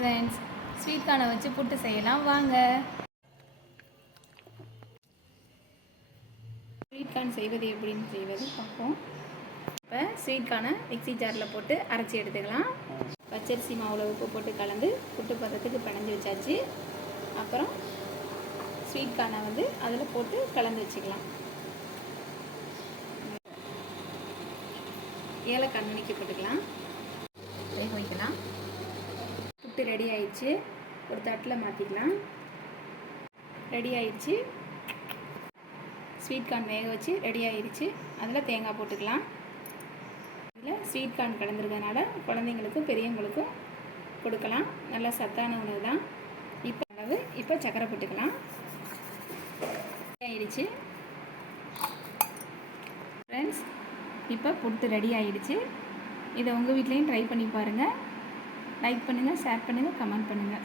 Friends, sweet கார்னை வச்சு புட்டு செய்யலாம் வாங்க. ஸ்வீட் கார்ன் செய்வது எப்படின்னு செய்வது பார்ப்போம். இப்போ ஸ்வீட் கார்னை மிக்ஸி ஜாரில் போட்டு அரைச்சி எடுத்துக்கலாம். பச்சரிசி மாவில் உப்பு போட்டு கலந்து புட்டு பதத்துக்கு பிணைஞ்சி வச்சாச்சு. அப்புறம் ஸ்வீட் கார்னை அதில் போட்டு கலந்து வச்சுக்கலாம். ஏலக்காய் நுணுக்கி போட்டுக்கலாம், வேக வைக்கலாம். புட்டு ரெடி ஆயிடுச்சு. ஒரு தட்டில் மாற்றிக்கலாம். ரெடி ஆயிடுச்சு. ஸ்வீட் கார்ன் வேக வச்சு ரெடி ஆயிடுச்சு. அதில் தேங்காய் போட்டுக்கலாம். இதில் ஸ்வீட் கார்ன் கலந்துருக்கனால குழந்தைங்களுக்கும் பெரியவங்களுக்கும் கொடுக்கலாம். நல்லா சத்தான உணவு தான். இப்போ சக்கரை போட்டுக்கலாம். ஆயிடுச்சு ஃப்ரெண்ட்ஸ், இப்போ புட்டு ரெடி ஆயிடுச்சு. இதை உங்கள் வீட்லேயும் ட்ரை பண்ணி பாருங்கள். லைக் பண்ணுங்கள், ஷேர் பண்ணுங்கள், கமெண்ட் பண்ணுங்கள்.